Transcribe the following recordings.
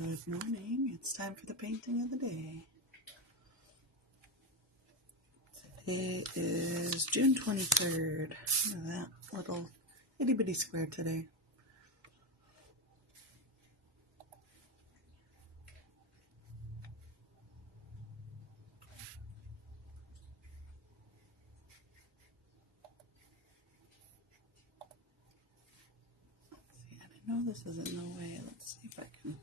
Good morning. It's time for the painting of the day. Today is June 23rd. Look at that little itty bitty square today. I know this isn't no way. Let's see if I can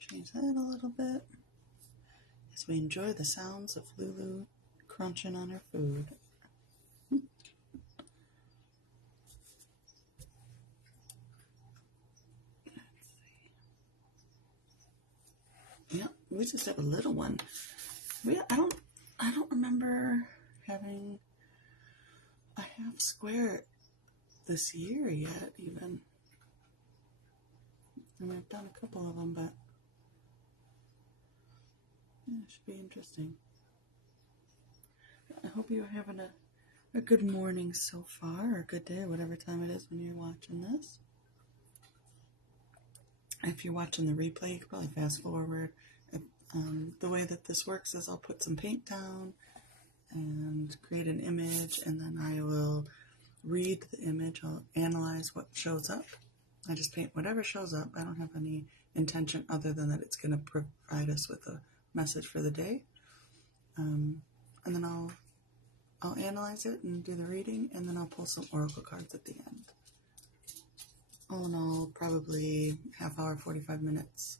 change that a little bit as we enjoy the sounds of Lulu crunching on her food. Yeah, we just have a little one. I don't remember having a half square this year yet, even. And I've done a couple of them, but yeah, it should be interesting. I hope you're having a good morning so far, or a good day, whatever time it is when you're watching this. If you're watching the replay, you can probably fast forward. The way that this works is I'll put some paint down and create an image, and then I will read the image. I'll analyze what shows up. I just paint whatever shows up. I don't have any intention other than that it's going to provide us with a message for the day. And then I'll analyze it and do the reading, and then I'll pull some oracle cards at the end. All in all, probably half hour, 45 minutes.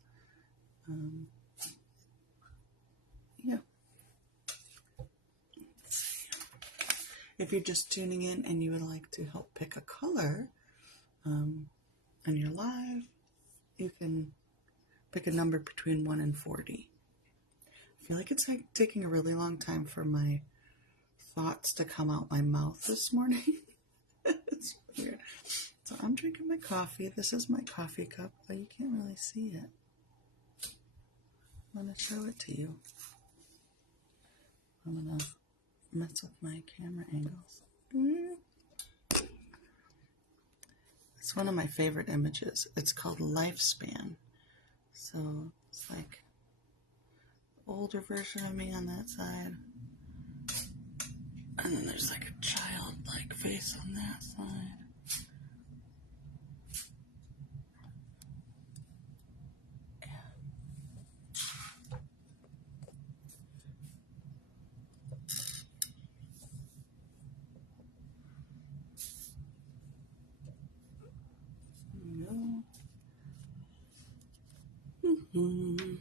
Yeah. If you're just tuning in and you would like to help pick a color and you're live, you can pick a number between 1 and 40. I feel like it's like taking a really long time for my thoughts to come out my mouth this morning. It's weird. So I'm drinking my coffee. This is my coffee cup, but you can't really see it. I'm going to show it to you. I'm going to mess with my camera angles. It's one of my favorite images. It's called Lifespan. So it's like the older version of me on that side. And then there's like a childlike face on that side.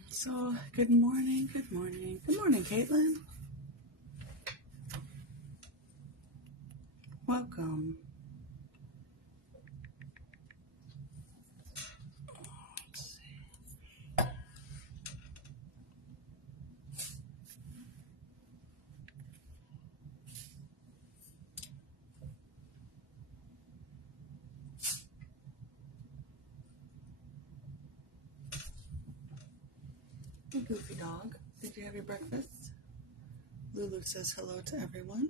So, good morning, Caitlin. Welcome. Let's see. Hey, goofy dog. Did you have your breakfast? Lulu says hello to everyone.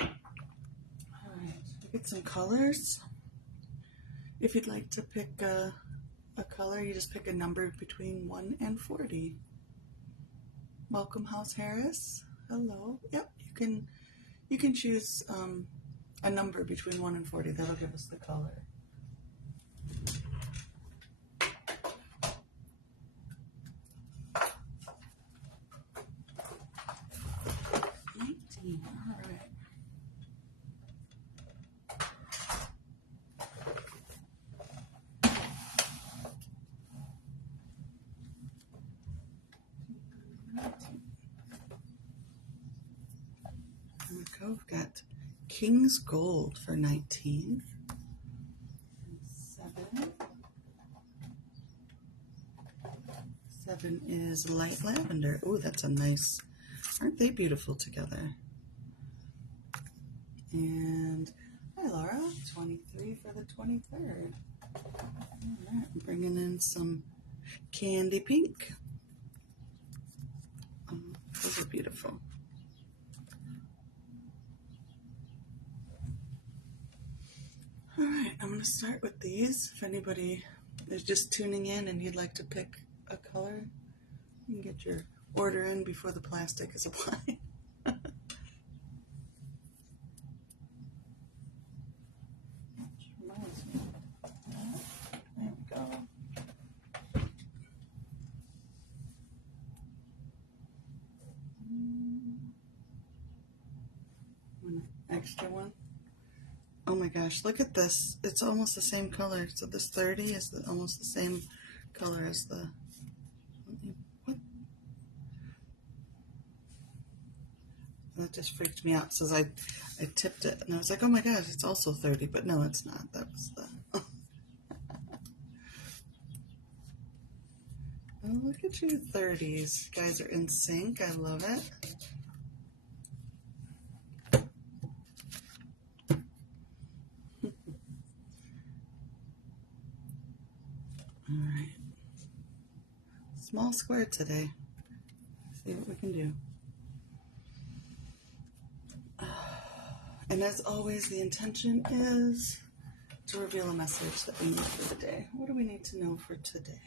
Alright, get some colors. If you'd like to pick a color, you just pick a number between 1 and 40. Welcome, House Harris. Hello. Yep, you can choose a number between 1 and 40. That'll give us the color. All right. There we go. We've got King's Gold for 19. 7. 7 is Light Lavender. Oh, that's a nice. Aren't they beautiful together? And hi, Laura. 23 for the 23rd. All right, I'm bringing in some candy pink. Those are beautiful. All right, I'm going to start with these. If anybody is just tuning in and you'd like to pick a color, you can get your order in before the plastic is applied. Reminds me. There we go. An extra one. Oh my gosh, look at this. It's almost the same color. So this 30 is almost the same color as the... What? That just freaked me out. It says I tipped it and I was like, oh my gosh, it's also 30, but no, it's not. That was the... Oh, look at you 30s. You guys are in sync. I love it. All right. Small square today. See what we can do. And as always, the intention is to reveal a message that we need for the day. What do we need to know for today?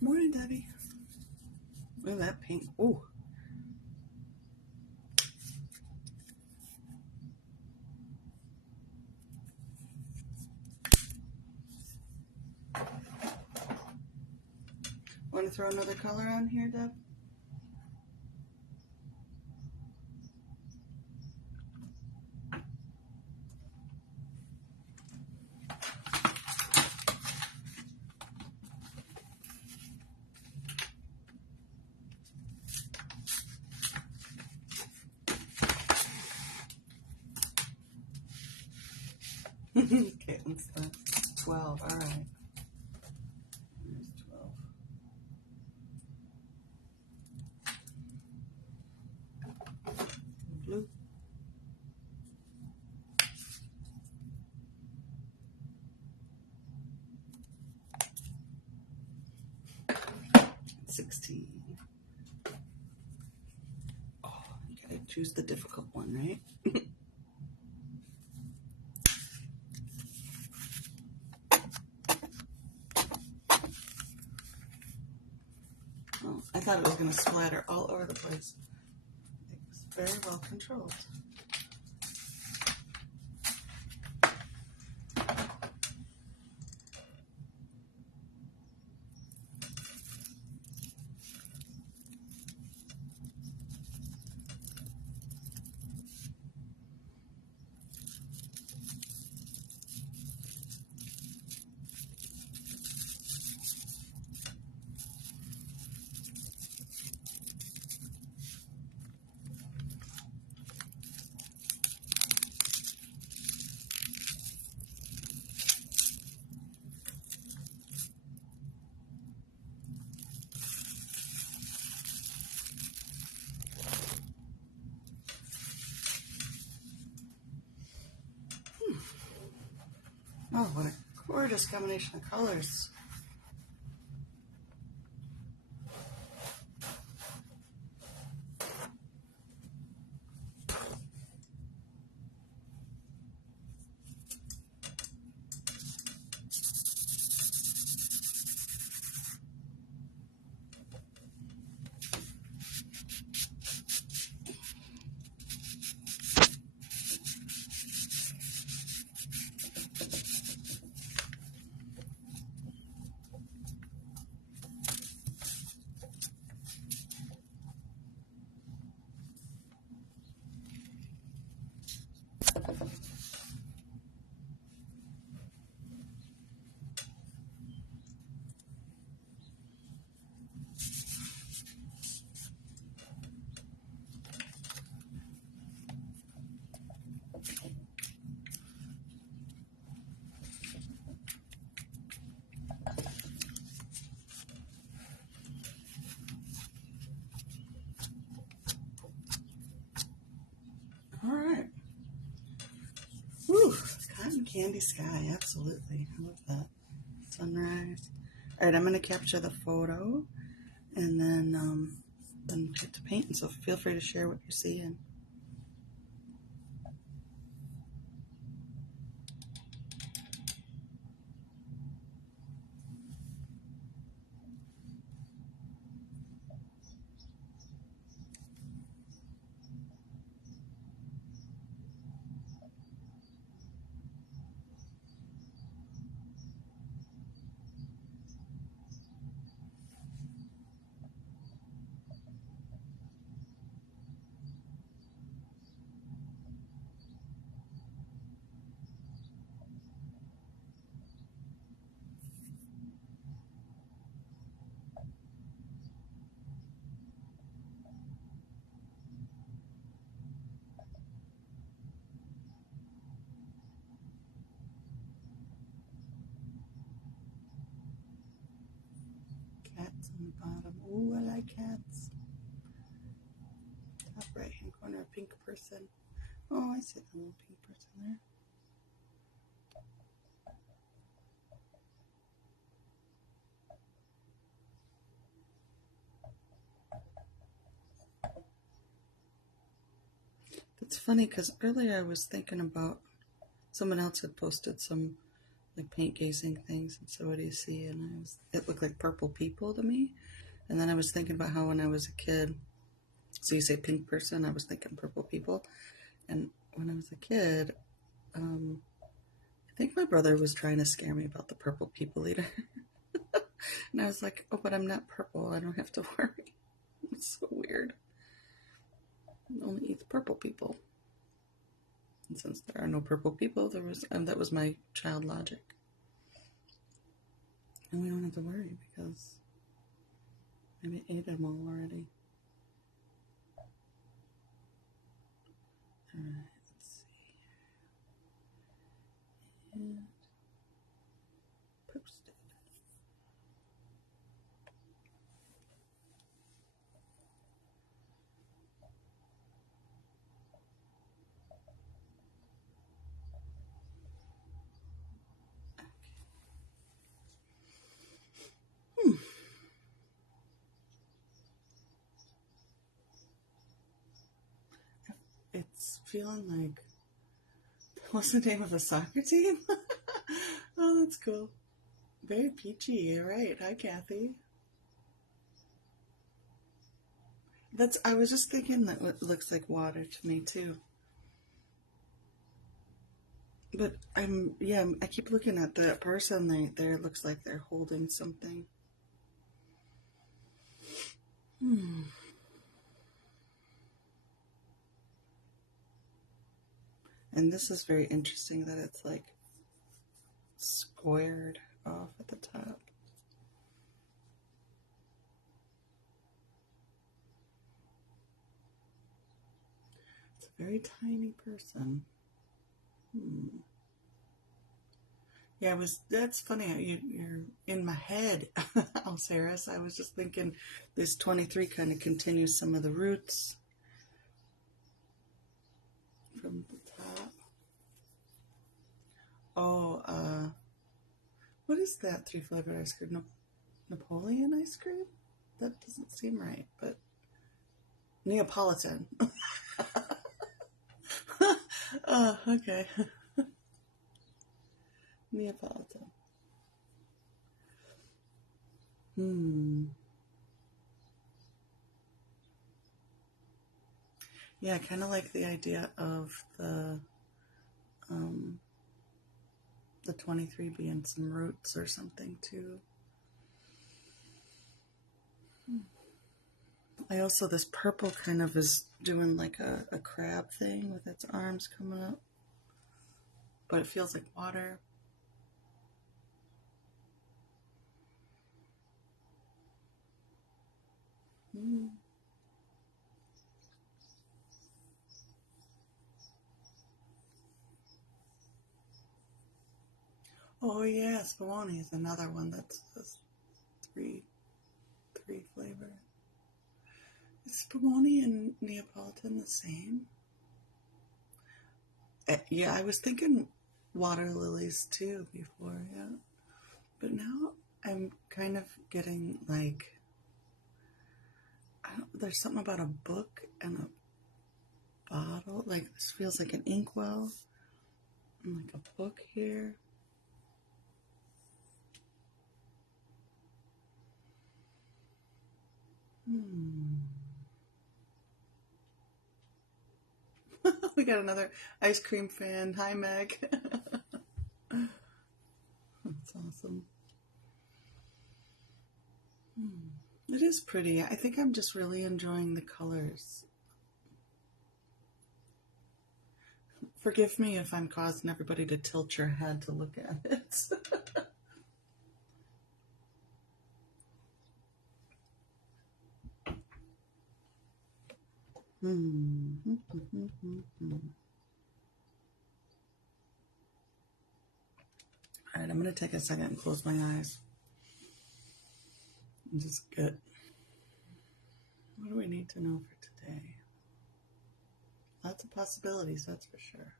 Morning, Debbie. Look at that paint. Ooh. Want to throw another color on here, Deb? Okay, let's 12. All right. Here's 12. Blue. $16. Oh, you gotta choose the difficult one, right? Oh, I thought it was gonna splatter all over the place. It was very well controlled. Oh, what a gorgeous combination of colors. candy sky, absolutely. I love that. Sunrise. All right, I'm going to capture the photo and then get to paint. And so feel free to share what you're seeing. Cats on the bottom. Ooh, I like cats. Top right hand corner, a pink person. Oh, I see the little pink person there. It's funny because earlier I was thinking about someone else had posted some like paint gazing things, and so what do you see? And it looked like purple people to me. And then I was thinking about how when I was a kid, so you say pink person, I was thinking purple people. And when I was a kid, I think my brother was trying to scare me about the purple people eater. And I was like, oh, but I'm not purple. I don't have to worry. It's so weird. It only eats purple people. And since there are no purple people, that was my child logic. And we don't have to worry because maybe ate them all already. All right, let's see. And post it. It's feeling like, what's the name of a soccer team? Oh, that's cool. Very peachy, you're right. Hi, Kathy. I was just thinking that it looks like water to me too. But I keep looking at that person there. It looks like they're holding something. And this is very interesting that it's like squared off at the top. It's a very tiny person. Yeah, that's funny. You're in my head, Osiris. I was just thinking this 23 kind of continues some of the roots from the top. Oh, what is that 3-flavored ice cream? Napoleon ice cream? That doesn't seem right, but Neapolitan. Oh, okay. Neapolitan. Yeah, I kind of like the idea of the 23 being some roots or something too. This purple kind of is doing like a crab thing with its arms coming up, but it feels like water. Oh yeah, spumoni is another one that's three flavor. Is spumoni and Neapolitan the same? Yeah, I was thinking water lilies too before, yeah. But now I'm kind of getting like, there's something about a book and a bottle. Like this feels like an inkwell and like a book here. We got another ice cream fan. Hi, Meg. That's awesome. It is pretty. I think I'm just really enjoying the colors. Forgive me if I'm causing everybody to tilt your head to look at it. All right, I'm going to take a second and close my eyes. And just get, what do we need to know for today? Lots of possibilities, that's for sure.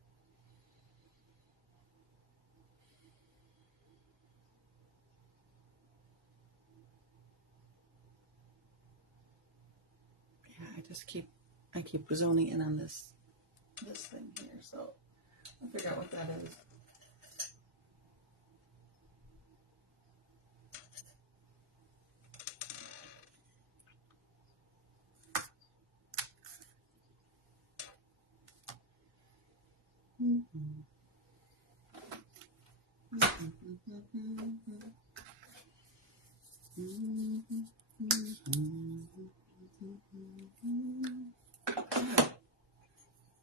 Yeah, I keep zoning in on this thing here, so I'll figure out what that is.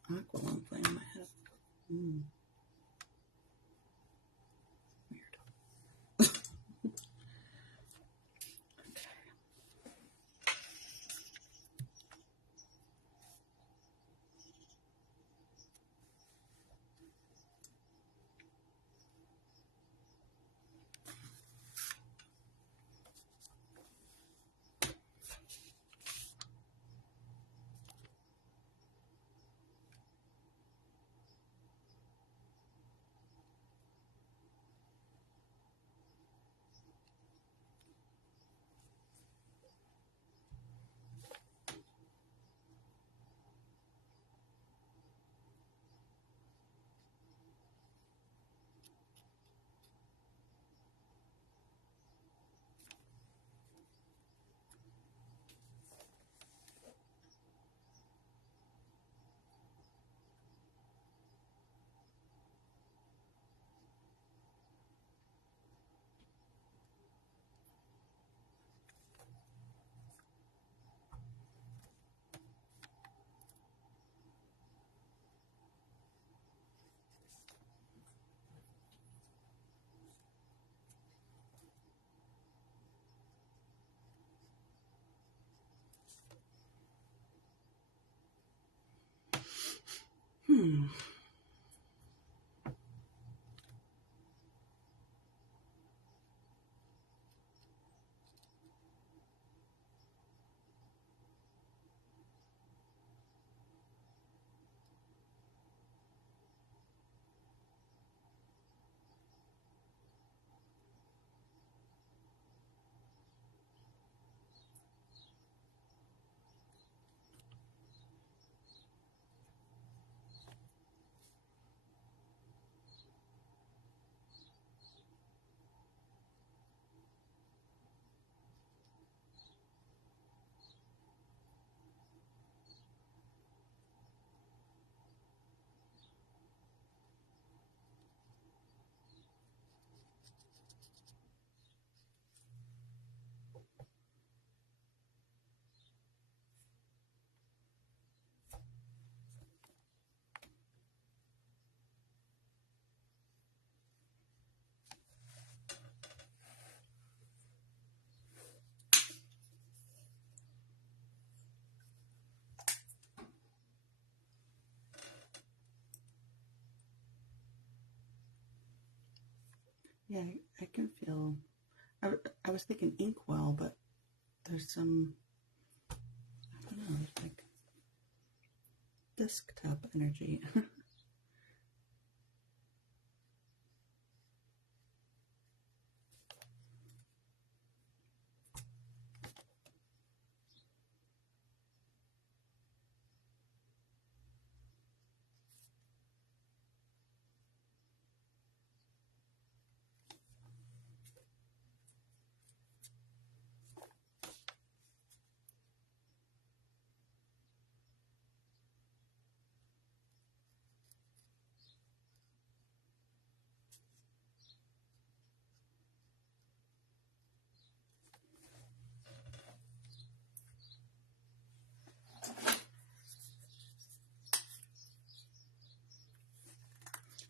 Aqualung playing in my head. Weird. Yeah, I can feel. I was thinking inkwell, but there's some, I don't know, like desktop energy.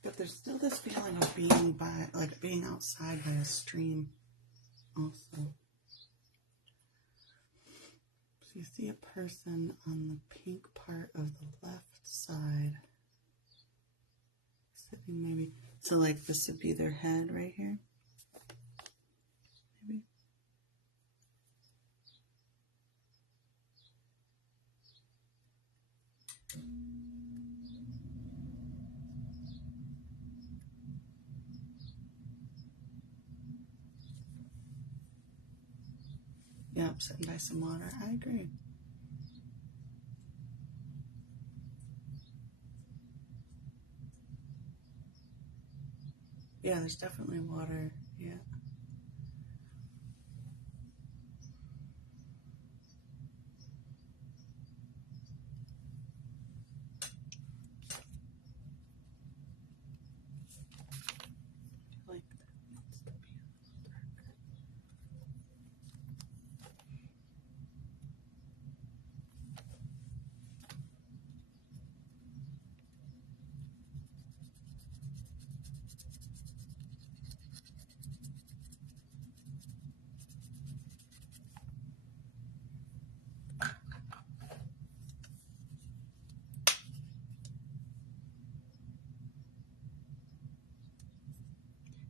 But there's still this feeling of being being outside by a stream also. So you see a person on the pink part of the left side. Sitting maybe. So like this would be their head right here. Maybe. Yeah, I'm sitting by some water. I agree. Yeah, there's definitely water. Yeah. Like that needs to be a little darker.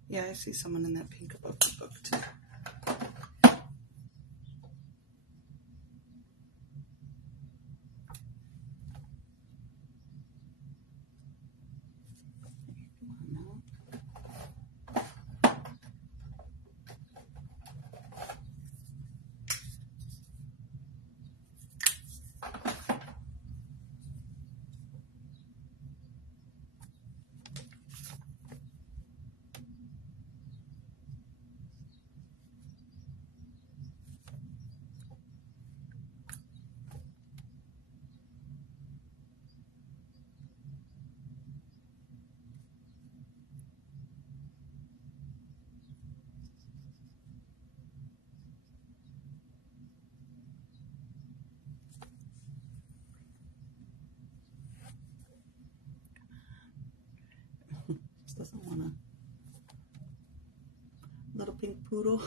Yeah, I see someone in that pink above the book too. Just doesn't want a little pink poodle.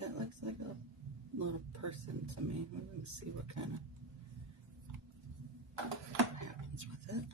That looks like a little person to me. We're going to see what kind of happens with it.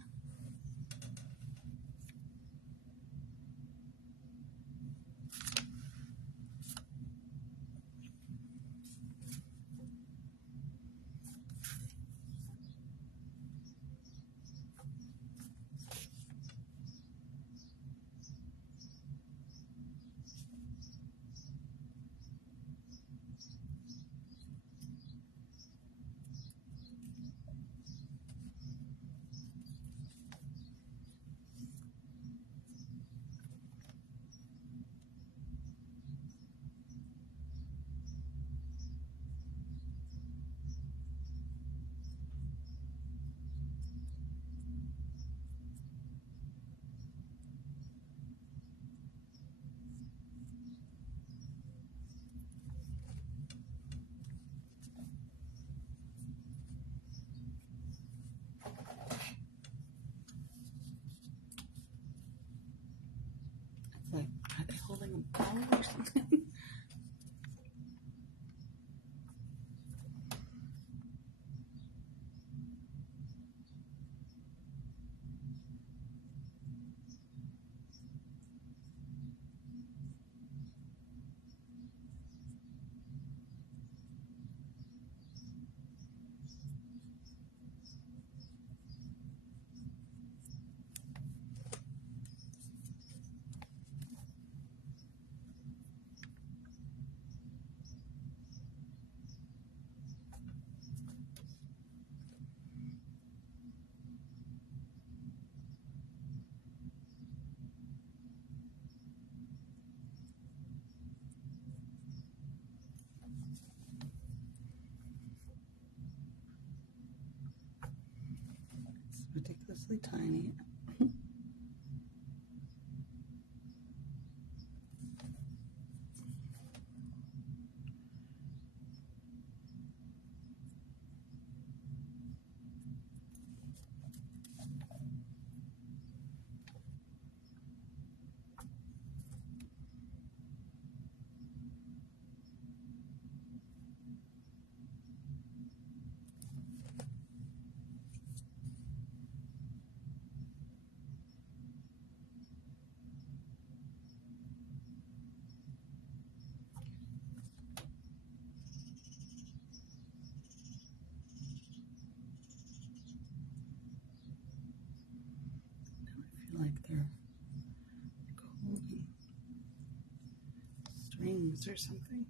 ridiculously tiny. Like they're golden strings or something.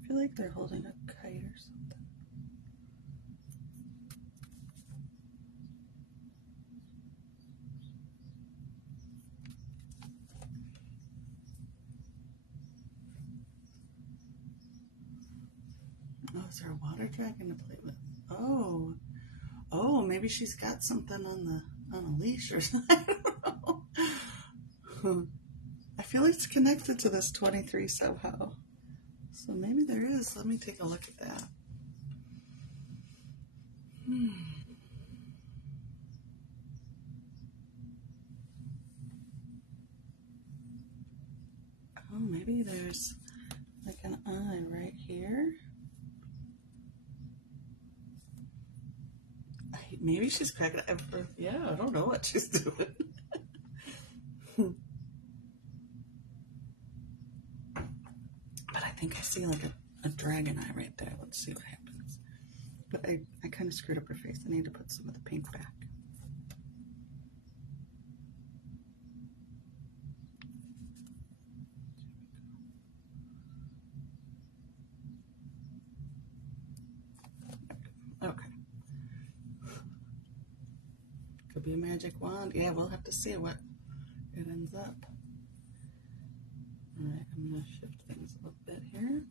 I feel like they're holding a kite or something. Oh, is there a water dragon to play with? Oh, oh, maybe she's got something on a leash or something. I don't know. I feel it's connected to this 23 somehow. So maybe there is. Let me take a look at that. Oh, maybe there's like an eye right here. Maybe she's cracking up. Yeah, I don't know what she's doing. But I think I see like a dragon eye right there. Let's see what happens. But I kind of screwed up her face. I need to put some of the pink back. Maybe a magic wand. Yeah, we'll have to see what it ends up. Alright, I'm going to shift things a little bit here.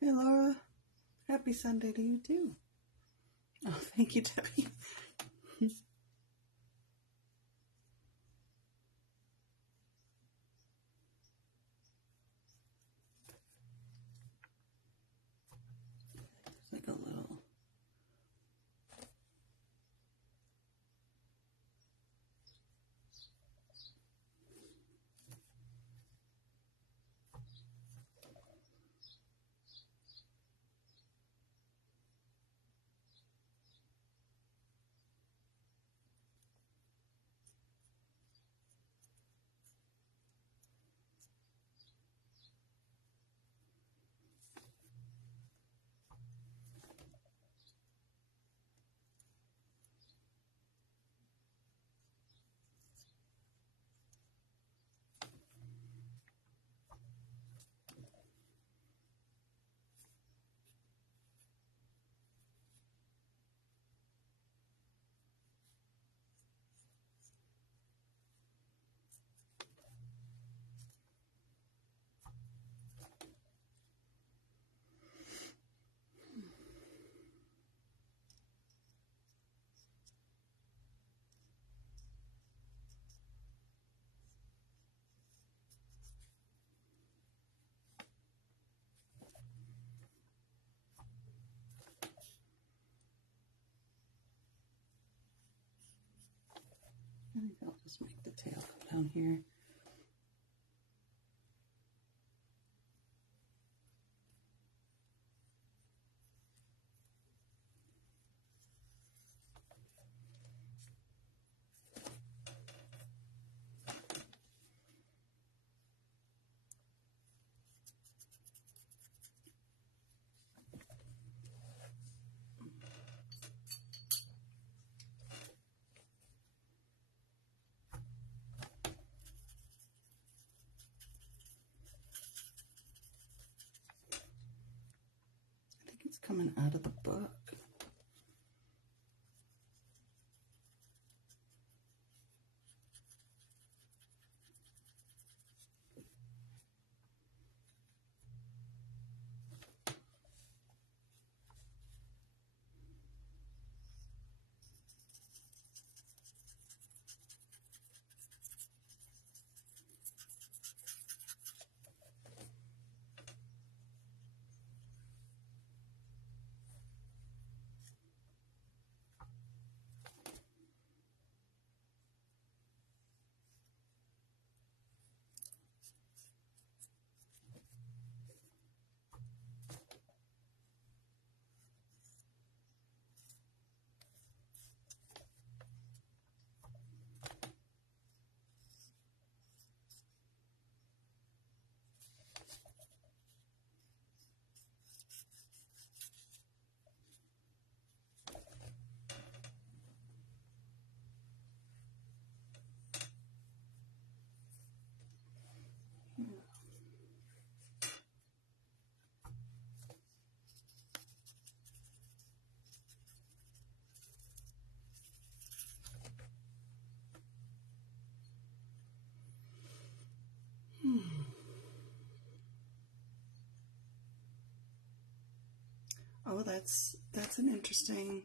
Hey Laura, happy Sunday to you too. Oh, thank you, Debbie. Like a little. I think I'll just make the tail come down here. I think it's coming out of the book. Oh, that's an interesting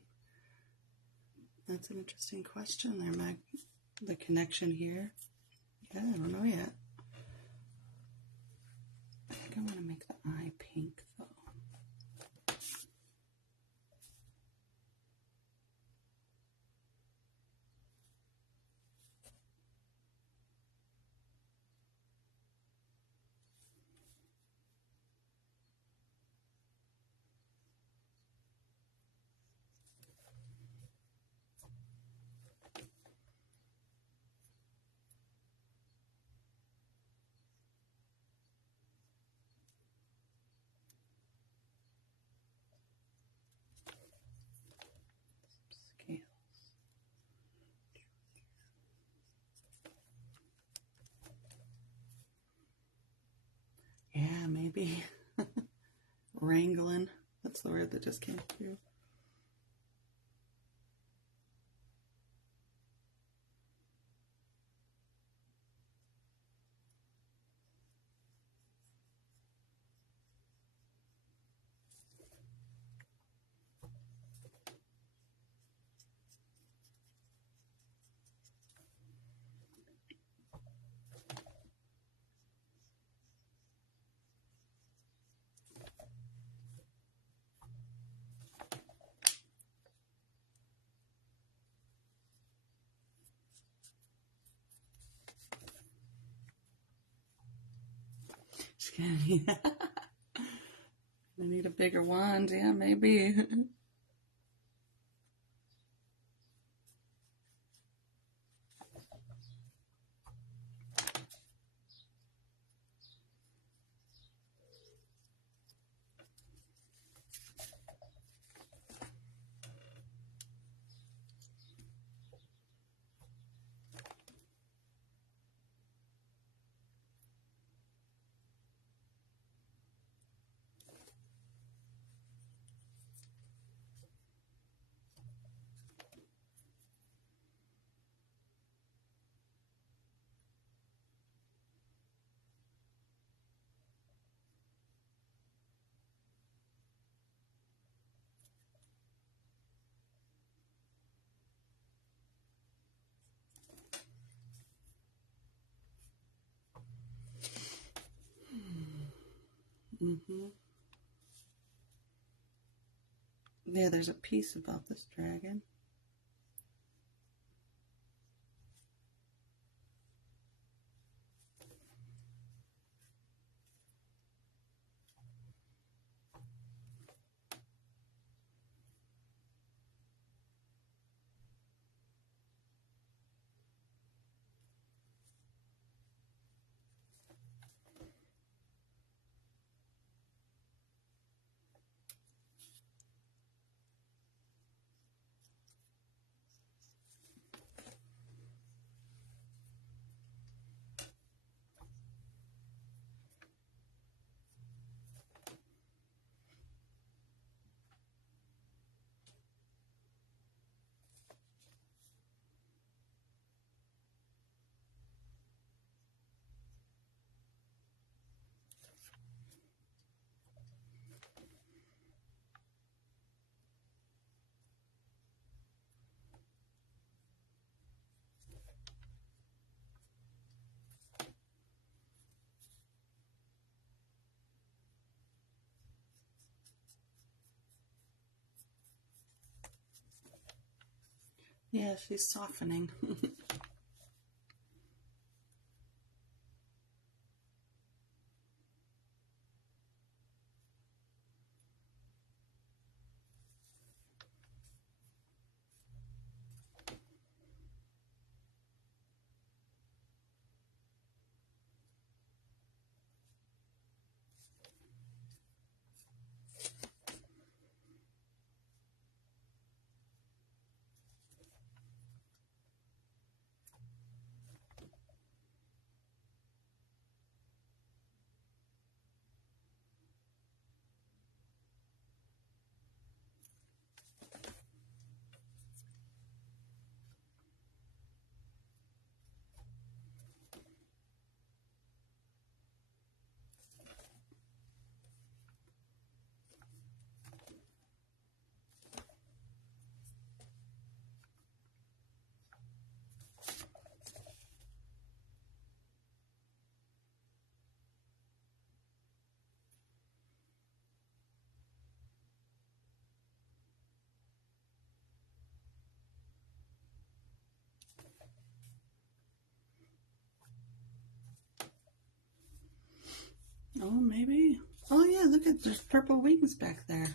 question there, Meg. The connection here. Yeah, I don't know yet. I think I want to make the eye pink though. Yeah, maybe wrangling. That's the word that just came through. I need a bigger wand, yeah, maybe. Mm-hmm. Yeah, there's a piece about this dragon. Yeah, she's softening. Oh, maybe. Oh yeah, look at there's purple wings back there.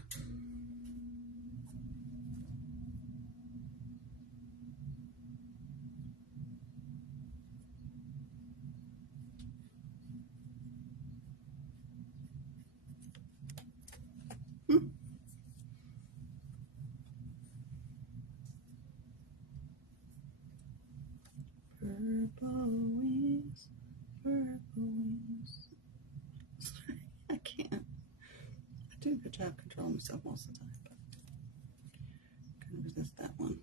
Purple wings, purple wings. I can't. I do a good job controlling myself most of the time, but I couldn't resist that one.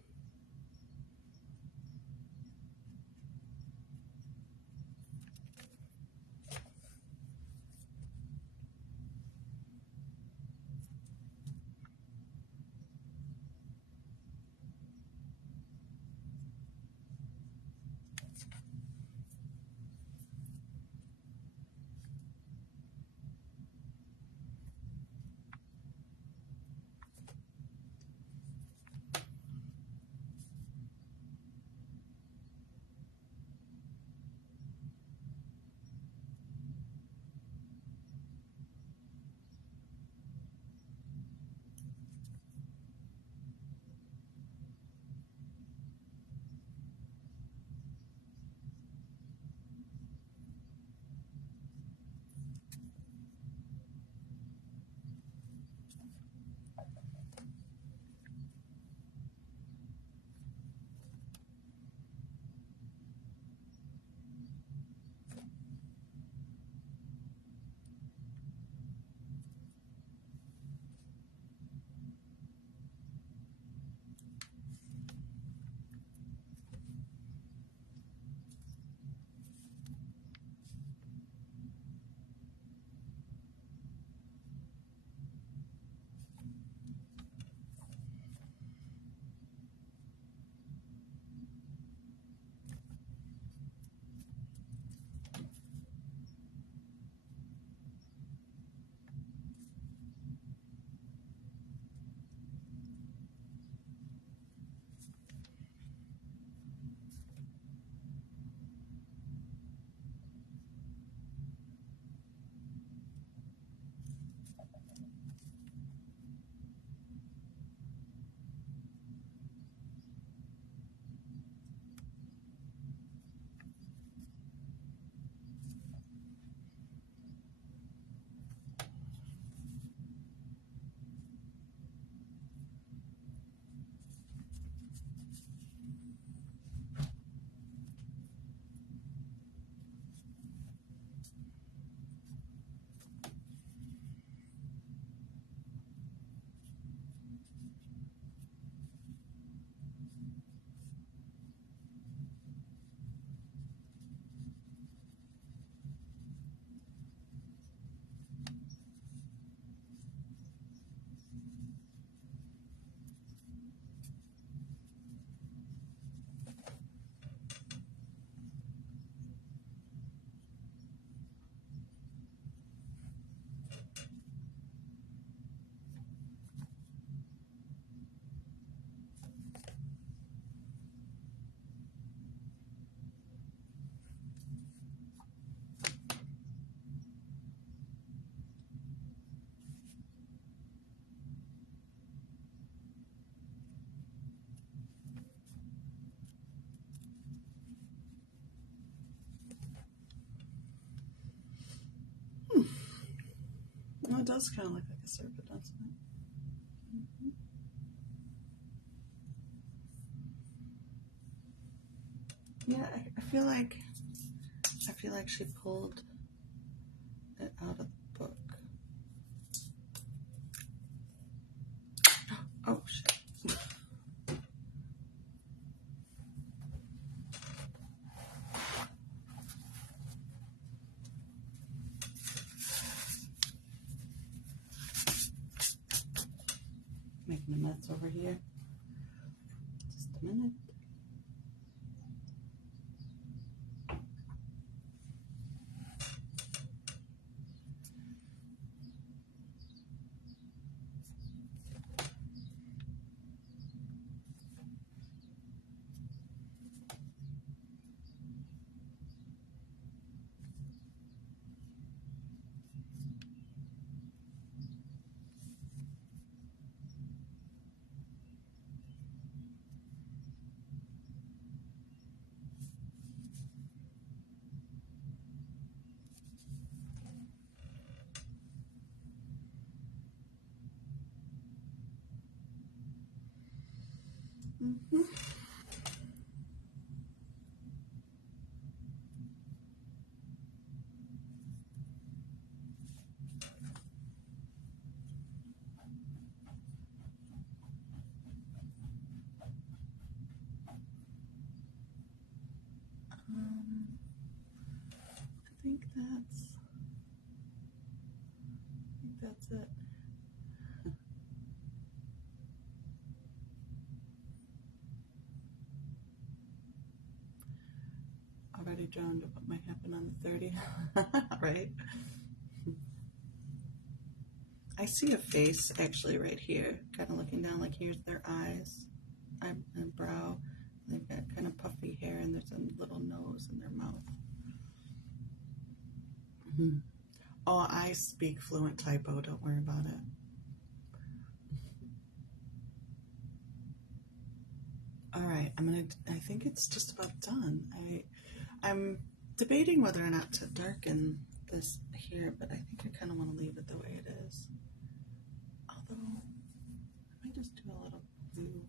Oh, it does kind of look like a serpent, doesn't it? Yeah, I feel like she pulled it out of the book. Oh shit. Making a mess over here. Just a minute. Mm-hmm. I think that's it. Already drawn to what might happen on the 30th, right? I see a face actually right here, kind of looking down, like here's their eyes, and brow. They've got kind of puffy hair, and there's a little nose in their mouth. Mm-hmm. Oh, I speak fluent typo, don't worry about it. All right, I think it's just about done. I'm debating whether or not to darken this here, but I think I kind of want to leave it the way it is. Although, I might just do a little blue.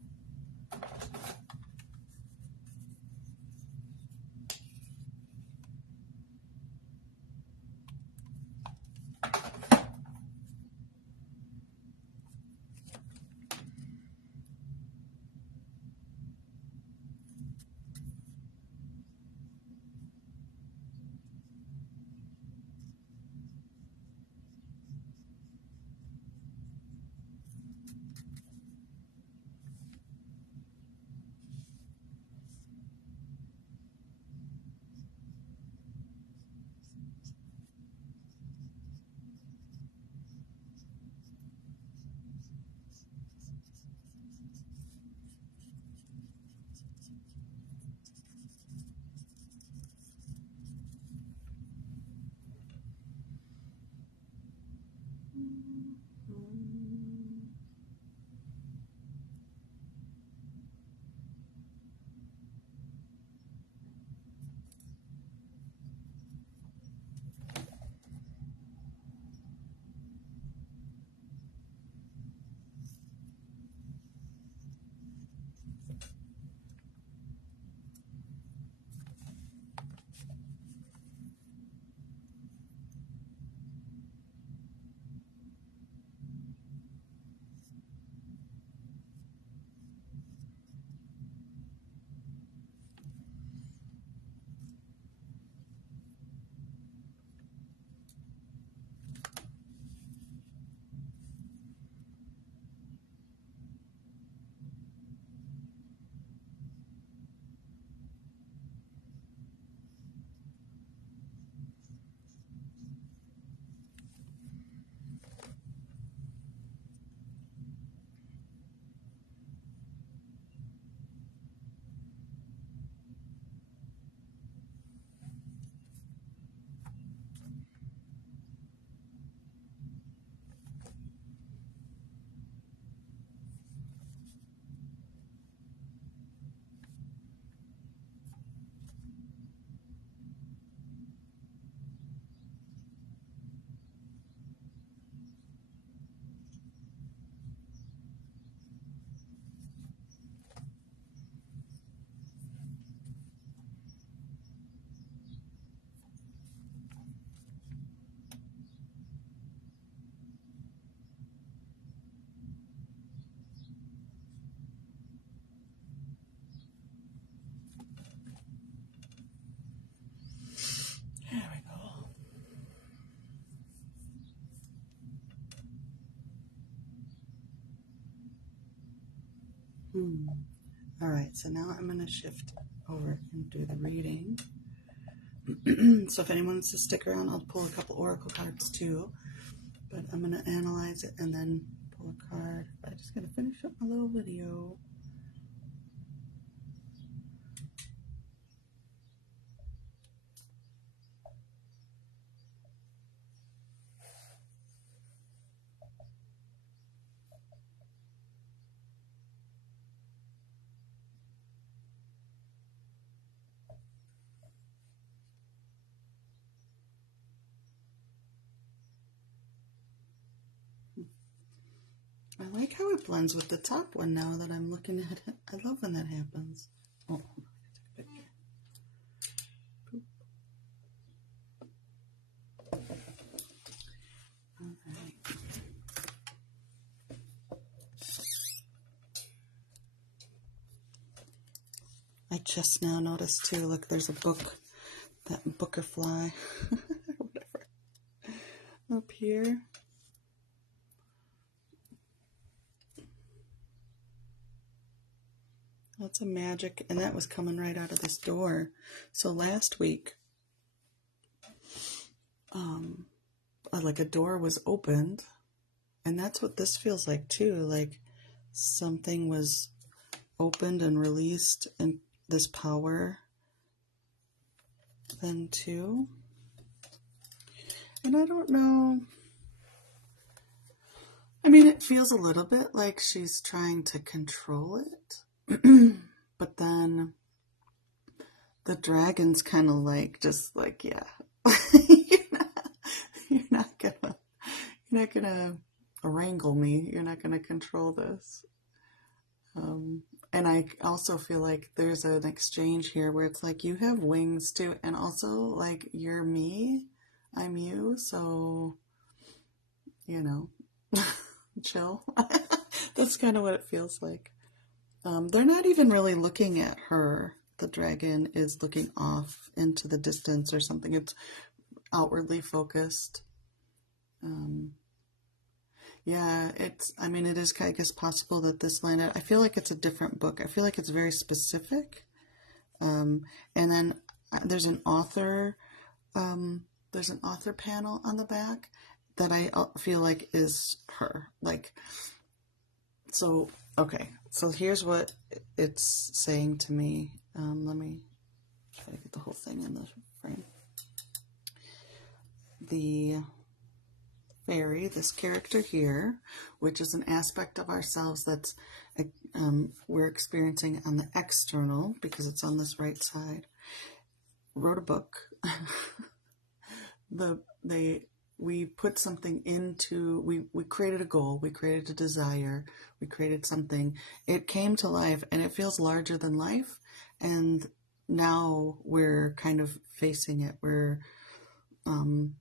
There we go. All right, so now I'm going to shift over and do the reading. So if anyone wants to stick around, I'll pull a couple oracle cards too. But I'm going to analyze it and then pull a card. I just got to finish up my little video. I like how it blends with the top one now that I'm looking at it. I love when that happens. Oh, I just now noticed too, look, there's a book, that bookerfly, whatever, up here. Lots of magic, and that was coming right out of this door. So last week, like a door was opened, and that's what this feels like too, like something was opened and released, and this power then too. And I don't know, I mean, it feels a little bit like she's trying to control it, but then the dragon's kind of like, just like, yeah, you're not gonna wrangle me. You're not gonna control this. And I also feel like there's an exchange here where it's like, you have wings too, and also like, you're me, I'm you, so, you know, chill. That's kind of what it feels like. They're not even really looking at her. The dragon is looking off into the distance or something. It's outwardly focused. Yeah, I mean, it is, I guess, possible that this landed. I feel like it's a different book. I feel like it's very specific. And then there's an author panel on the back that I feel like is her. Like, so, okay. So here's what it's saying to me. Let me try to get the whole thing in the frame. The Fairy, this character here, which is an aspect of ourselves that's we're experiencing on the external, because it's on this right side, wrote a book. We put something into, we created a goal, we created a desire, we created something. It came to life, and it feels larger than life, and now we're kind of facing it. We're, you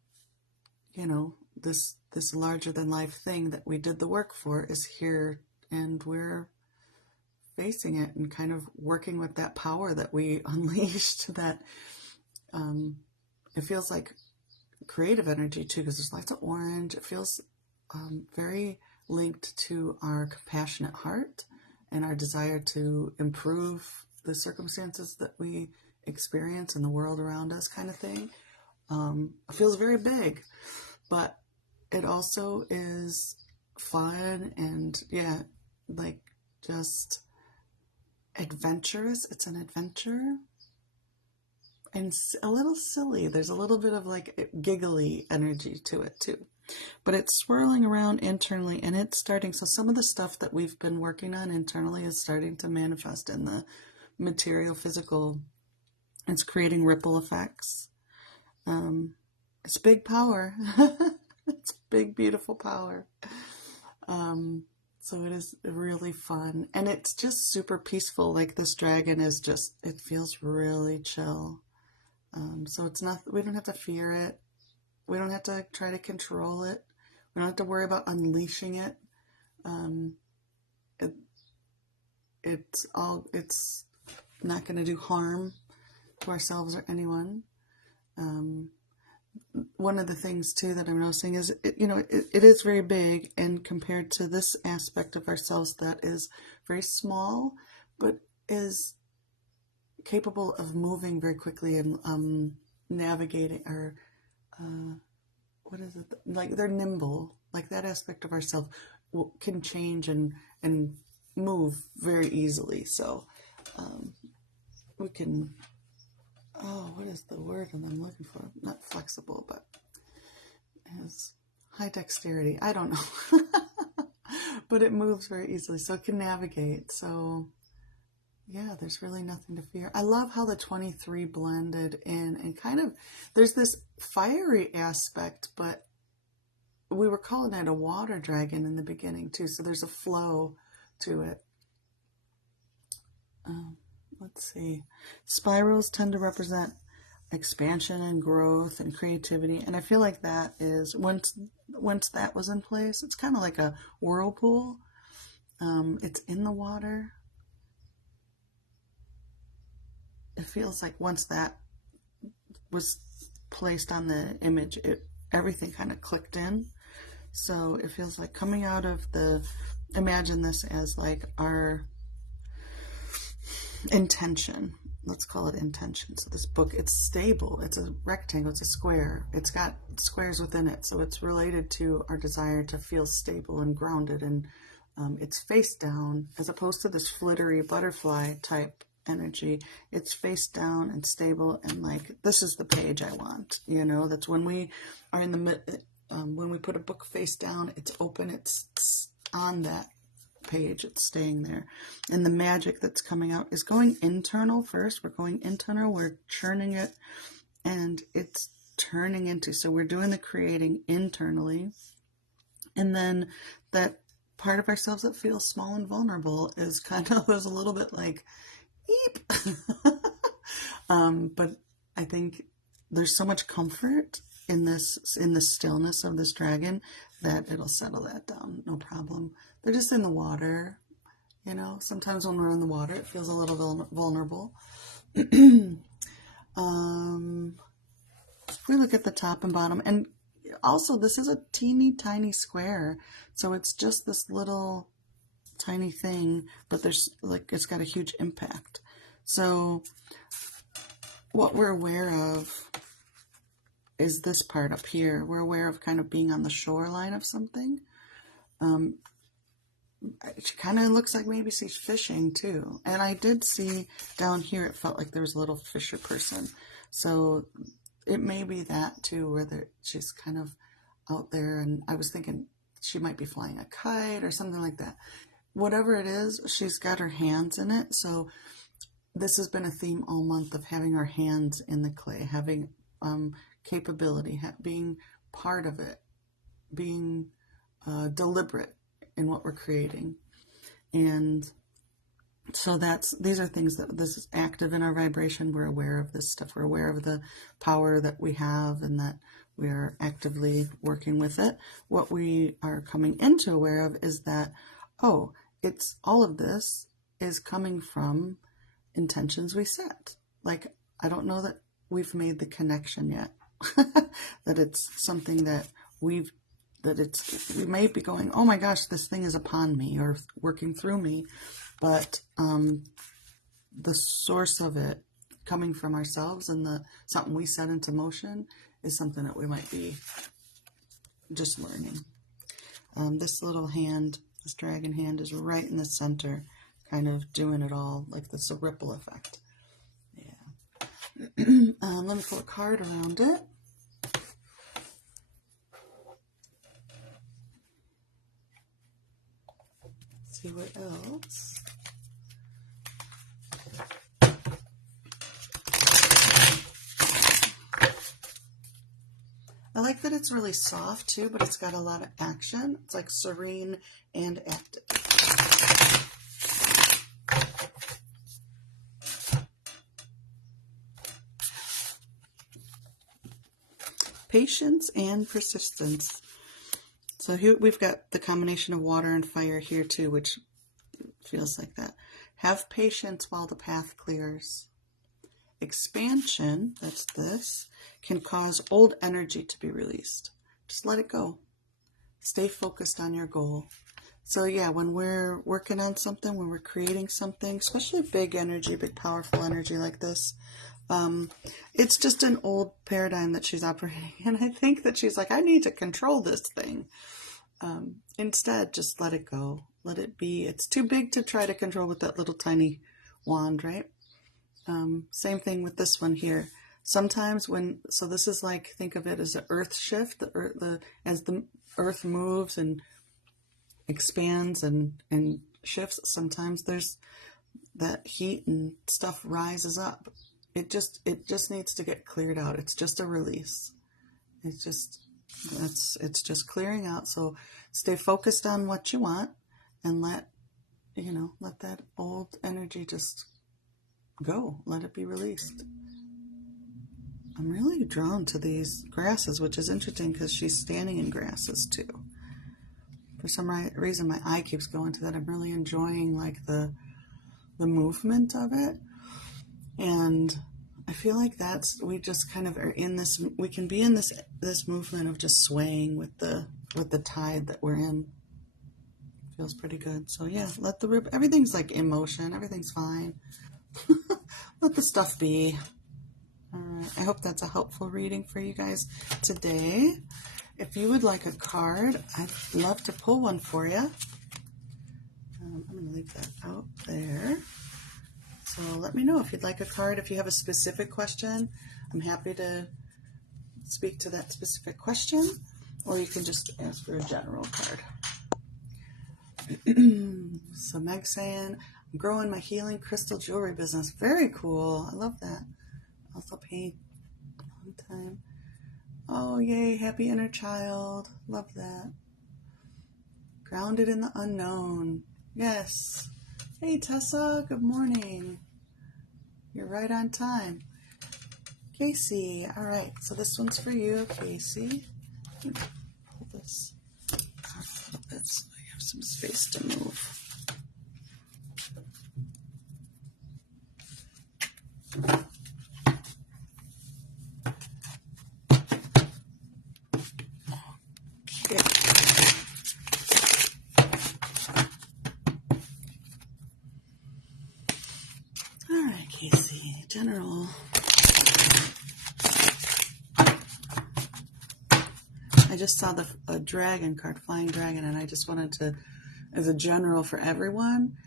know, this larger than life thing that we did the work for is here, and we're facing it and kind of working with that power that we unleashed. That it feels like creative energy too, because there's lots of orange. It feels very linked to our compassionate heart and our desire to improve the circumstances that we experience in the world around us, kind of thing. It feels very big, but it also is fun and, yeah, like just adventurous. It's an adventure and a little silly. There's a little bit of like giggly energy to it too, but it's swirling around internally, and it's starting. So some of the stuff that we've been working on internally is starting to manifest in the material, physical. It's creating ripple effects. It's big power. It's big, beautiful power. So it is really fun, and it's just super peaceful. Like, this dragon is just, it feels really chill. So it's not, we don't have to fear it. We don't have to try to control it. We don't have to worry about unleashing it. It's not going to do harm to ourselves or anyone. One of the things too that I'm noticing is, it is very big, and compared to this aspect of ourselves that is very small, but is capable of moving very quickly and navigating, or what is it? Like, they're nimble. Like, that aspect of ourselves can change and move very easily. So we can. Oh, what is the word that I'm looking for? Not flexible, but has high dexterity. I don't know. But it moves very easily, so it can navigate. So, yeah, there's really nothing to fear. I love how the 23 blended in, and kind of, there's this fiery aspect, but we were calling it a water dragon in the beginning too, so there's a flow to it. Let's see. Spirals tend to represent expansion and growth and creativity, and I feel like that is, once that was in place, it's kind of like a whirlpool. It's in the water. It feels like once that was placed on the image, everything kind of clicked in. So it feels like coming out of imagine this as like our intention. Let's call it intention. So this book, it's stable. It's a rectangle. It's a square. It's got squares within it. So it's related to our desire to feel stable and grounded. And it's face down as opposed to this flittery butterfly type energy. It's face down and stable. And like, this is the page I want. That's when we are in the mid. When we put a book face down, it's open. It's on that page, it's staying there. And the magic that's coming out is going internal first. We're going internal, we're churning it, and it's turning into, so we're doing the creating internally. And then that part of ourselves that feels small and vulnerable is kind of is a little bit like, eep. But I think there's so much comfort in the stillness of this dragon that it'll settle that down, no problem. They're just in the water, Sometimes when we're in the water, it feels a little vulnerable. If we look at the top and bottom, and also this is a teeny tiny square, so it's just this little tiny thing, but there's like, it's got a huge impact. So what we're aware of is this part up here. We're aware of kind of being on the shoreline of something. She kind of looks like maybe she's fishing too. And I did see down here, it felt like there was a little fisher person. So it may be that too, where she's kind of out there. And I was thinking she might be flying a kite or something like that. Whatever it is, she's got her hands in it. So this has been a theme all month of having our hands in the clay, having capability, being part of it, being deliberate in what we're creating. And so these are things that this is active in our vibration. We're aware of this stuff. We're aware of the power that we have and that we are actively working with it. What we are coming into aware of is that, it's all of this is coming from intentions we set. Like, I don't know that we've made the connection yet. That it's something that we may be going, oh my gosh, this thing is upon me or working through me, but the source of it coming from ourselves and something we set into motion is something that we might be just learning. This little hand, this dragon hand, is right in the center, kind of doing it all, like this a ripple effect. Yeah. Let me pull a card around it. See what else. I like that it's really soft too, but it's got a lot of action. It's like serene and active. Patience and persistence. So here we've got the combination of water and fire here too, which feels like that. Have patience while the path clears. Expansion, that's this, can cause old energy to be released. Just let it go. Stay focused on your goal. So yeah, when we're working on something, when we're creating something, especially big energy, big powerful energy like this, it's just an old paradigm that she's operating. And I think that she's like, I need to control this thing. Instead, just let it go. Let it be. It's too big to try to control with that little tiny wand, right? Same thing with this one here. Sometimes so this is like, think of it as an earth shift. As the earth moves and expands and shifts, sometimes there's that heat and stuff rises up. It just needs to get cleared out. It's just a release. It's just It's just clearing out. So stay focused on what you want and let that old energy just go. Let it be released. I'm really drawn to these grasses, which is interesting because she's standing in grasses too. For some reason, my eye keeps going to that. I'm really enjoying like the movement of it, and I feel like we just kind of are in this. We can be in this movement of just swaying with the tide that we're in. Feels pretty good. So yeah, let everything's like in motion. Everything's fine. Let the stuff be. All right. I hope that's a helpful reading for you guys today. If you would like a card, I'd love to pull one for you. I'm going to leave that out there. So let me know if you'd like a card. If you have a specific question, I'm happy to speak to that specific question, or you can just ask for a general card. So Meg's saying, I'm growing my healing crystal jewelry business. Very cool. I love that. Also paint a long time. Oh, yay. Happy inner child. Love that. Grounded in the unknown. Yes. Hey, Tessa. Good morning. You're right on time. Casey. All right. So this one's for you, Casey. Pull this off a little bit so I have some space to move. Casey, general. I just saw a dragon card, flying dragon, and I just wanted to, as a general for everyone,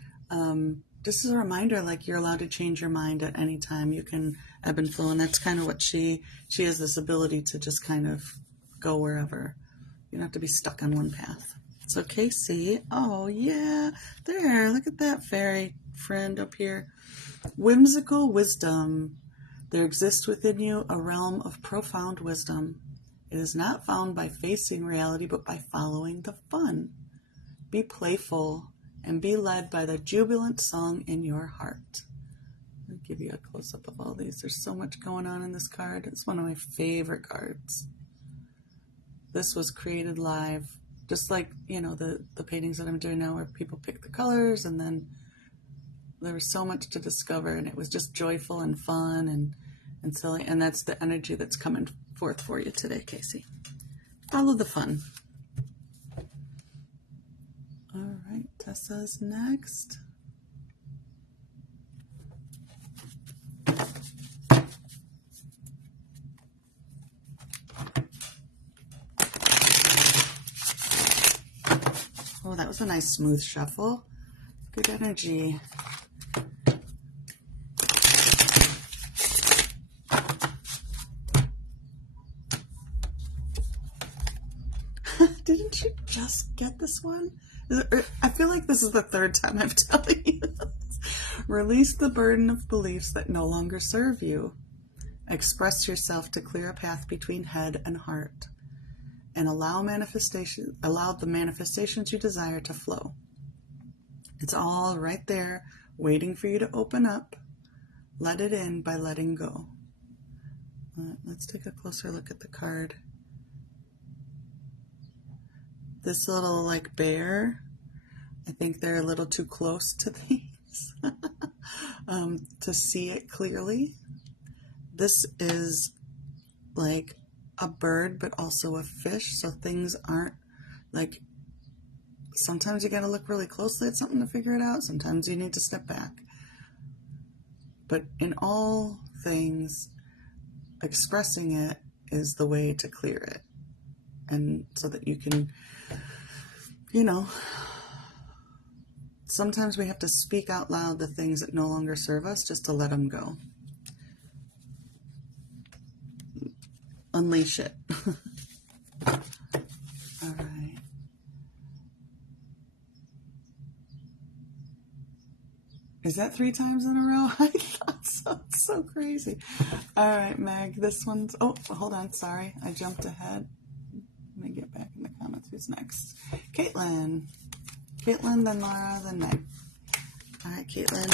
just as a reminder, like you're allowed to change your mind at any time. You can ebb and flow, and that's kind of what she has this ability to just kind of go wherever. You don't have to be stuck on one path. So Casey, oh yeah, there, look at that fairy friend up here. Whimsical wisdom. There exists within you a realm of profound wisdom. It is not found by facing reality, but by following the fun. Be playful and be led by the jubilant song in your heart. I'll give you a close-up of all these. There's so much going on in this card. It's one of my favorite cards. This was created live, just like, the paintings that I'm doing now where people pick the colors, and then there was so much to discover, and it was just joyful and fun and silly, and that's the energy that's coming forth for you today, Casey. Follow the fun. All right, Tessa's next. Oh, that was a nice smooth shuffle. Good energy. Didn't you just get this one? I feel like this is the third time I'm telling you this. Release the burden of beliefs that no longer serve you. Express yourself to clear a path between head and heart. And allow the manifestations you desire to flow. It's all right there, waiting for you to open up. Let it in by letting go. Let's take a closer look at the card. This little bear, I think they're a little too close to these to see it clearly. This is like a bird, but also a fish, so things aren't sometimes you got to look really closely at something to figure it out. Sometimes you need to step back. But in all things, expressing it is the way to clear it. And so that you can, sometimes we have to speak out loud the things that no longer serve us just to let them go. Unleash it. All right. Is that 3 times in a row? I thought so. It's so crazy. All right, Meg, this one's... Oh, hold on. Sorry. I jumped ahead. Let me get back in the comments. Who's next? Caitlin. Caitlin, then Laura, then Meg. All right, Caitlin.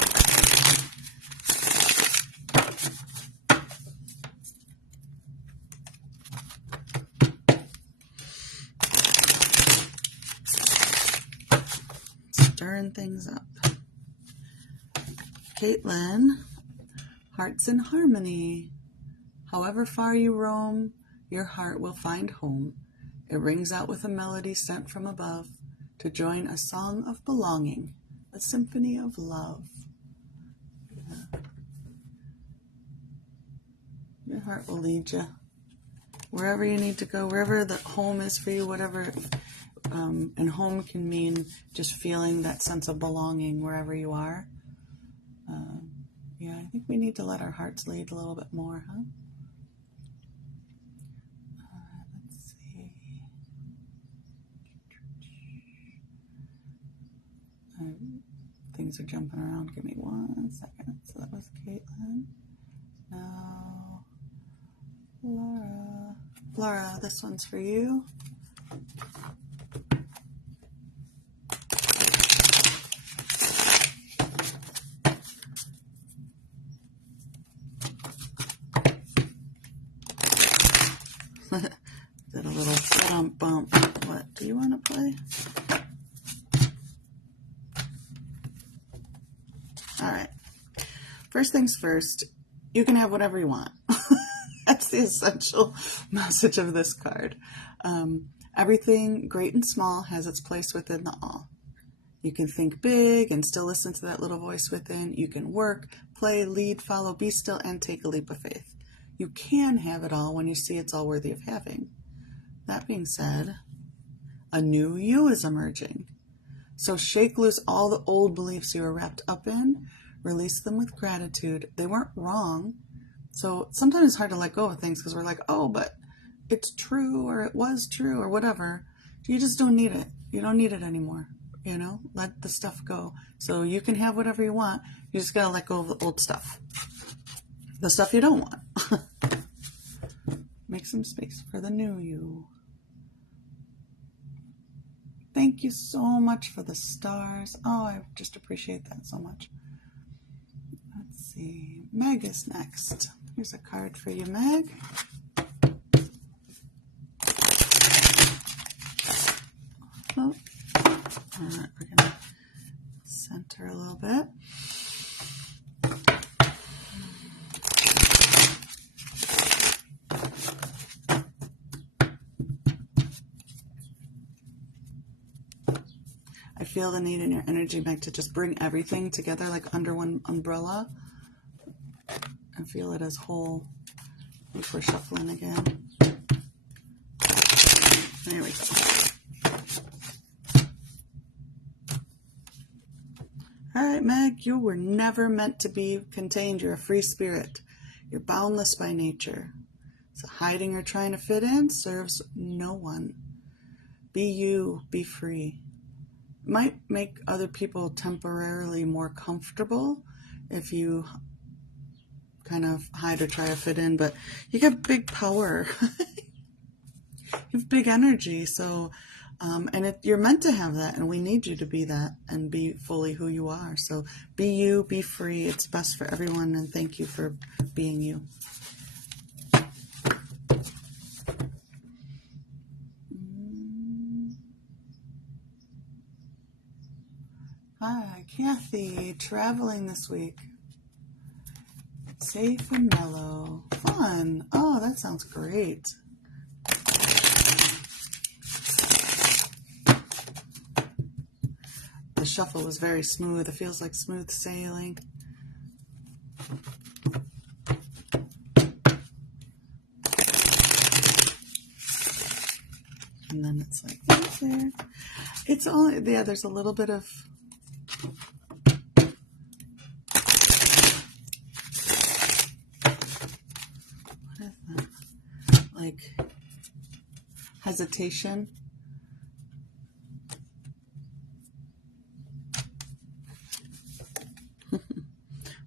Stirring things up. Caitlin, hearts in harmony. However far you roam, your heart will find home. It rings out with a melody sent from above to join a song of belonging, a symphony of love. Yeah. Your heart will lead you wherever you need to go, wherever the home is for you, whatever. And home can mean just feeling that sense of belonging wherever you are. Yeah, I think we need to let our hearts lead a little bit more, huh? Let's see. Things are jumping around. Give me 1 second. So that was Caitlin. Now, Laura. Laura, this one's for you. Did a little bump. What do you want to play? All right. First things first, you can have whatever you want. That's the essential message of this card. Everything great and small has its place within the all. You can think big and still listen to that little voice within. You can work, play, lead, follow, be still, and take a leap of faith. You can have it all when you see it's all worthy of having. That being said, a new you is emerging. So shake loose all the old beliefs you were wrapped up in, release them with gratitude. They weren't wrong. So sometimes it's hard to let go of things because we're like, oh, but it's true, or it was true, or whatever. You just don't need it. You don't need it anymore. You know, let the stuff go. So you can have whatever you want. You just got to let go of the old stuff. The stuff you don't want. Make some space for the new you. Thank you so much for the stars. Oh, I just appreciate that so much. Let's see. Meg is next. Here's a card for you, Meg. Oh. All right, we're going to center a little bit. I feel the need in your energy, Meg, to just bring everything together like under one umbrella and feel it as whole before shuffling again. There we go. All right, Meg, you were never meant to be contained. You're a free spirit. You're boundless by nature. So hiding or trying to fit in serves no one. Be you, be free. It might make other people temporarily more comfortable if you kind of hide or try to fit in, but you got big power. You have big energy, so you're meant to have that, and we need you to be that and be fully who you are. So be you, be free. It's best for everyone, and thank you for being you. Hi, Kathy, traveling this week. Safe and mellow. Fun. Oh, that sounds great. The shuffle was very smooth. It feels like smooth sailing. And then it's like right there. It's only, yeah, there's a little bit of like hesitation.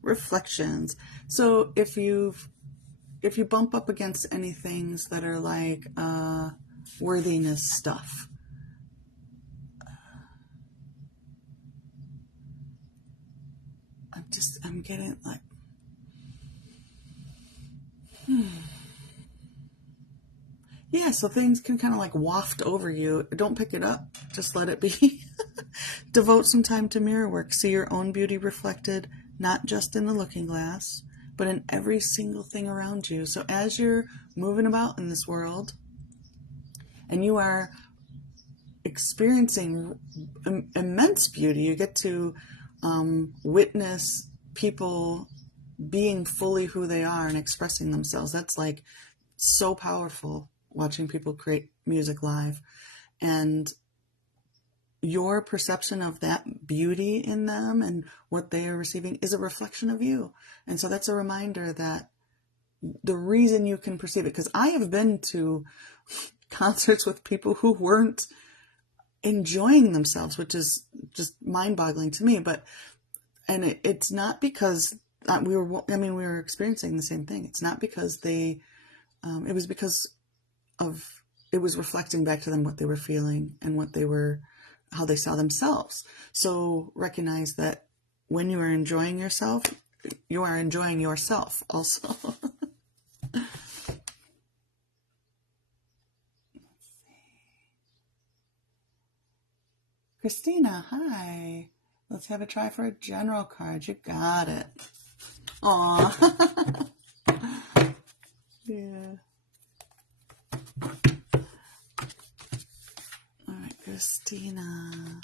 Reflections. So if you bump up against any things that are like worthiness stuff. I'm getting like, yeah, so things can kind of like waft over you. Don't pick it up, just let it be. Devote some time to mirror work. See your own beauty reflected, not just in the looking glass, but in every single thing around you. So as you're moving about in this world and you are experiencing immense beauty, you get to witness people being fully who they are and expressing themselves. That's like so powerful, watching people create music live. And your perception of that beauty in them and what they are receiving is a reflection of you. And so that's a reminder that the reason you can perceive it, because I have been to concerts with people who weren't enjoying themselves, which is just mind-boggling to me. And it's not because we were experiencing the same thing. It's not because it was because of, it was reflecting back to them what they were feeling and how they saw themselves. So recognize that when you are enjoying yourself, you are enjoying yourself also. Christina, hi. Let's have a try for a general card. You got it. Aw. Yeah. All right, Christina.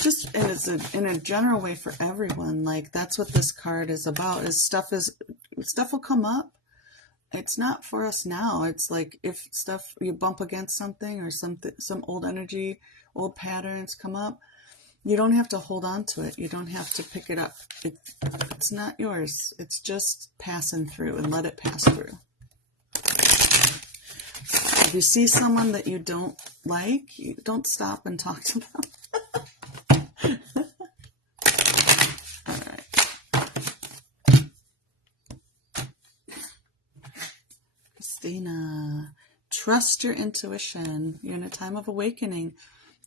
Just, and it's in a general way for everyone. Like, that's what this card is about. Stuff will come up. It's not for us now. It's like if you bump against something or some old energy, old patterns come up, you don't have to hold on to it. You don't have to pick it up. It's not yours. It's just passing through, and let it pass through. If you see someone that you don't like, you don't stop and talk to them. All right. Christina, trust your intuition. You're in a time of awakening.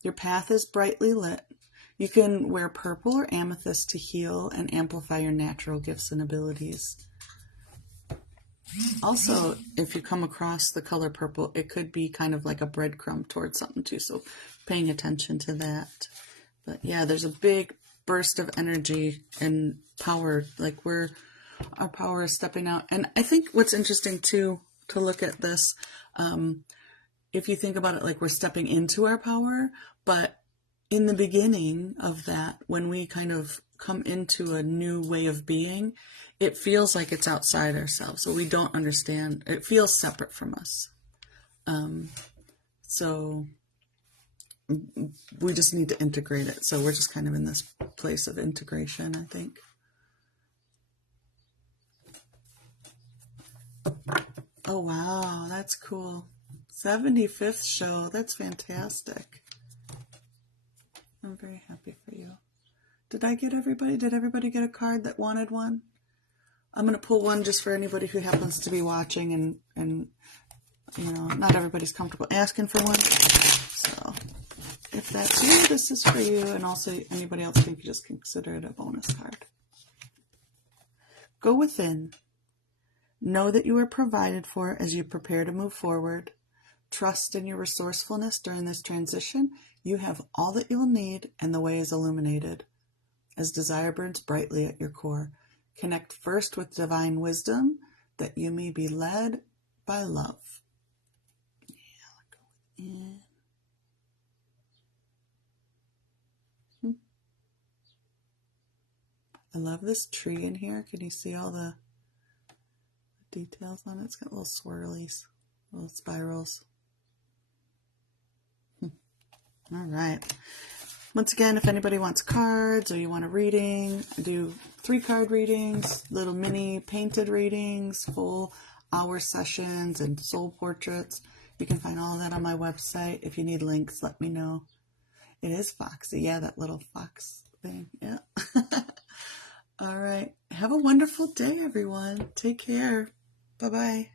Your path is brightly lit. You can wear purple or amethyst to heal and amplify your natural gifts and abilities. Also, if you come across the color purple, it could be kind of like a breadcrumb towards something too, so paying attention to that. But yeah, there's a big burst of energy and power, like our power is stepping out. And I think what's interesting too, to look at this, if you think about it like we're stepping into our power, but in the beginning of that, when we kind of come into a new way of being, it feels like it's outside ourselves. So we don't understand. It feels separate from us. So we just need to integrate it. So we're just kind of in this place of integration, I think. Oh, wow. That's cool. 75th show. That's fantastic. I'm very happy for you. Did I get everybody? Did everybody get a card that wanted one? I'm going to pull one just for anybody who happens to be watching and you know, not everybody's comfortable asking for one. So if that's you, this is for you. And also anybody else can just consider it a bonus card. Go within. Know that you are provided for as you prepare to move forward. Trust in your resourcefulness during this transition. You have all that you will need, and the way is illuminated. As desire burns brightly at your core, connect first with divine wisdom, that you may be led by love. Yeah, go in. I love this tree in here. Can you see all the details on it? It's got little swirlies, little spirals. All right. Once again, if anybody wants cards or you want a reading, I do 3-card readings, little mini painted readings, full hour sessions, and soul portraits. You can find all of that on my website. If you need links, let me know. It is foxy. Yeah, that little fox thing. Yeah. All right. Have a wonderful day, everyone. Take care. Bye-bye.